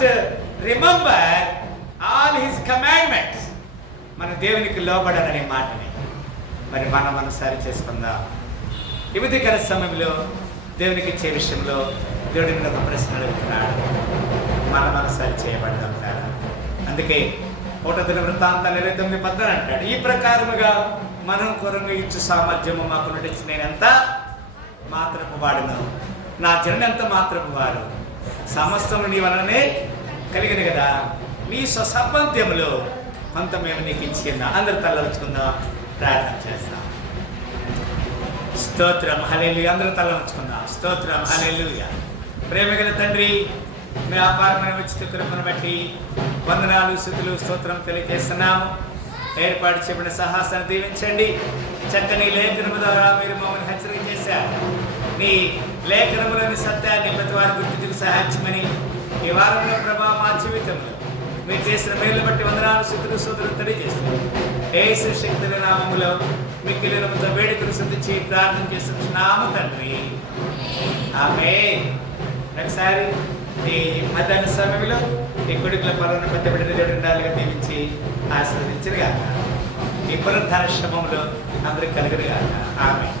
Must remember all his commandments. మన దేవునికి లోబడాలనే మాటని మరి మనం సరి చేసుకుందాం. ఈ ఉదయకాల సమయంలో దేవునికి ఇచ్చే విషయంలో దేవుడి మీద ఒక ప్రశ్న అడుగుతున్నాడు. మనం సరి చేయబడదాం కదా. అందుకే 1 దినవృత్తాంతాలు 29:10 అంటాడు, ఈ ప్రకారముగా మనం కొరంగా ఇచ్చు సామర్థ్యము మాకు నటించి నేనెంత మాత్రపు వాడును, నా జనం ఎంత మాత్రపు వారు, సమస్తము నీ వలననే కలిగిన కదా, నీ స్వసామర్థ్యములో కొంత మేము నీకు ఇచ్చిందా. అందరు తలవంచుకుందాం, ప్రార్థన చేస్తాం. స్తోత్రం, హల్లెలూయా. అందరూ తల ఉంచుకుందాం. స్తోత్రం, హల్లెలూయా. ప్రేమగల తండ్రి, మీ అపారమైన ఉచిత కృపను బట్టి వందనాలు, స్తుతులు, స్తోత్రం తెలియజేస్తున్నాము. ఏర్పాటు చేయబడిన సాహసాన్ని దీవించండి. చక్కని లేఖనము ద్వారా మీరు మమ్మల్ని హెచ్చరిక చేశారు. నీ లేఖనములోని సత్యాన్ని ప్రతి వారి గుర్తించుకు సహాయించమని ఈ వారంలో ప్రభావ మా జీవితంలో మీరు చేసిన మేలు బట్టి వందనాలు, స్తుతులు, స్తోత్రం తెలియజేస్తారు. యేసు శక్తి నామములో మిక్కిలి నమ్మకంతో వేడుకలు స్తుతించి ప్రార్థన చేస్తున్నాము తండ్రి, ఆమేన్. ఒకసారి ఈ మధ్యాహ్న సమయంలో ఈ కొడుకుల పనులను పెద్ద బిడ్డలు దేవుడు ఉండాలిగా దీవించి ఆశీర్వదించరు గాక. ఈ పునరుద్ధాన శ్రమంలో అందరికి కలుగురు గాక. ఆమేన్.